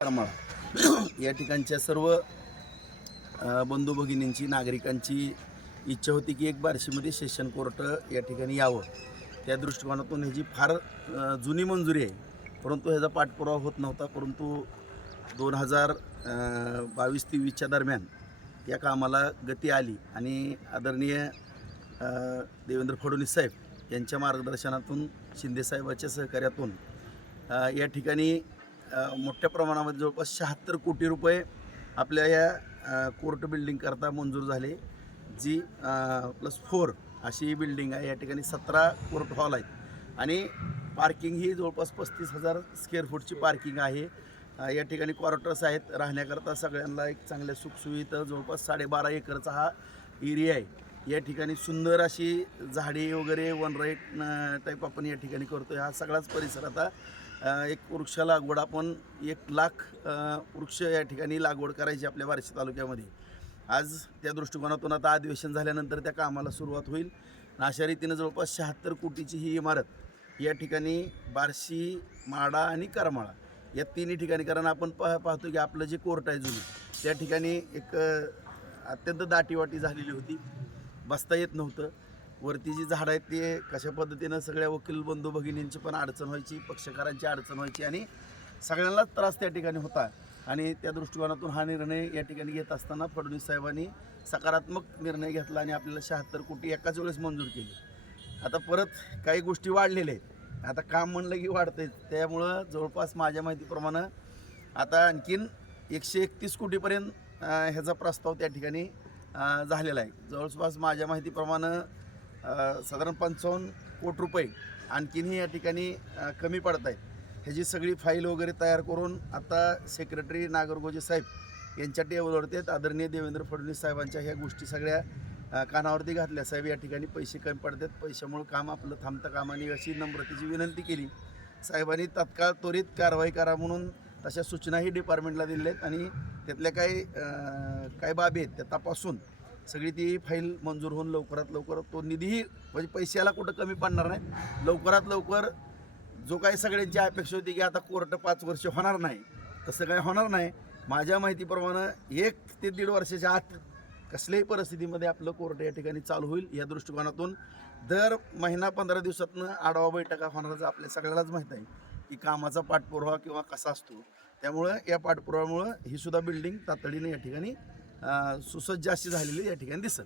या ठिकाणच्या सर्व बंधू भगिनींची नागरिकांची इच्छा होती की एक बार्शीमध्ये सेशन कोर्ट या ठिकाणी यावं. त्या दृष्टिकोनातून ह्याची फार जुनी मंजुरी आहे, परंतु ह्याचा पाठपुरावा होत नव्हता. परंतु 2022-23च्या दरम्यान या कामाला गती आली आणि आदरणीय देवेंद्र फडणवीस साहेब यांच्या मार्गदर्शनातून, शिंदेसाहेबांच्या सहकार्यातून या ठिकाणी मोठ्या प्रमाणामध्ये जवळपास 76 कोटी रुपये आपल्या या कोर्ट बिल्डिंग करता मंजूर झाले. जी +4 अशी बिल्डिंग आहे. या ठिकाणी 17 कोर्ट हॉल आहेत आणि पार्किंग ही जवळपास 35,000 स्क्वेअर फूटची पार्किंग आहे. या ठिकाणी क्वार्टर्स आहेत, राहण्याकरता सगळ्यांना एक चांगल्या सुखसुविधा. जवळपास 12.5 एकरचा हा एरिया आहे. या ठिकाणी सुंदर अशी झाडी वगैरे वनराईट टाईप आपण या ठिकाणी करतो. हा सगळाच परिसर आता एक वृक्ष लागवड, आपण 1 लाख वृक्ष या ठिकाणी लागवड करायची आपल्या बार्शी तालुक्यामध्ये. आज त्या दृष्टिकोनातून आता अधिवेशन झाल्यानंतर त्या कामाला सुरुवात होईल. अशा रीतीनं जवळपास 76 कोटीची ही इमारत या ठिकाणी बार्शी, माडा आणि करमाळा या तिन्ही ठिकाणी, कारण आपण पाहतो की आपलं जे कोर्ट आहे जुनी, त्या ठिकाणी एक अत्यंत दाटीवाटी झालेली होती, बसता येत नव्हतं. वरती जी झाडं आहेत ते कशा पद्धतीनं सगळ्या वकील बंधू भगिनींची पण अडचण व्हायची, पक्षकारांची अडचण व्हायची आणि सगळ्यांनाच त्रास त्या ठिकाणी होता. आणि त्या दृष्टिकोनातून हा निर्णय या ठिकाणी घेत असताना फडणवीस साहेबांनी सकारात्मक निर्णय घेतला आणि आपल्याला 76 कोटी एकाच वेळेस मंजूर केली. आता परत काही गोष्टी वाढलेल्या आहेत. आता काम म्हणलं की वाढतं आहे. त्यामुळं जवळपास माझ्या माहितीप्रमाणे आता आणखीन 131 कोटीपर्यंत ह्याचा प्रस्ताव त्या ठिकाणी झालेला आहे. जवळपास माझ्या माहितीप्रमाणे साधारण 55 कोटी रुपये आणखीनही या ठिकाणी कमी पडत आहेत. ह्याची सगळी फाईल वगैरे तयार करून आता सेक्रेटरी नागरगोजे साहेब यांच्या टेबलवरती आहेत. आदरणीय देवेंद्र फडणवीस साहेबांच्या ह्या गोष्टी सगळ्या कानावरती घातल्या. साहेब, या ठिकाणी पैसे कमी पडतात, पैशामुळे काम आपलं थांबतं कामा नये अशी नम्रतेची विनंती केली. साहेबांनी तात्काळ त्वरित कारवाई करा म्हणून तशा सूचनाही डिपार्टमेंटला दिलेल्या आहेत आणि त्यातल्या काही बाबी आहेत त्या तपासून सगळी ती फाईल मंजूर होऊन लवकरात लवकर तो निधीही, म्हणजे पैशाला कुठं कमी पडणार नाही. लवकरात लवकर जो काही सगळ्यांची अपेक्षा होती की आता कोर्ट 5 वर्ष होणार नाही, तसं काही होणार नाही. माझ्या माहितीप्रमाणे 1 ते 1.5 वर्षाच्या आत कसल्याही परिस्थितीमध्ये आपलं कोर्ट या ठिकाणी चालू होईल. या दृष्टिकोनातून दर महिना 15 दिवसातनं आढावा बैठका होणारच. आपल्या सगळ्यालाच माहीत आहे की कामाचा पाठपुरावा किंवा कसा असतो. त्यामुळं या पाठपुराव्यामुळं ही सुद्धा बिल्डिंग तातडीने या ठिकाणी सुसज्ज अशी झालेली या ठिकाणी दिसत.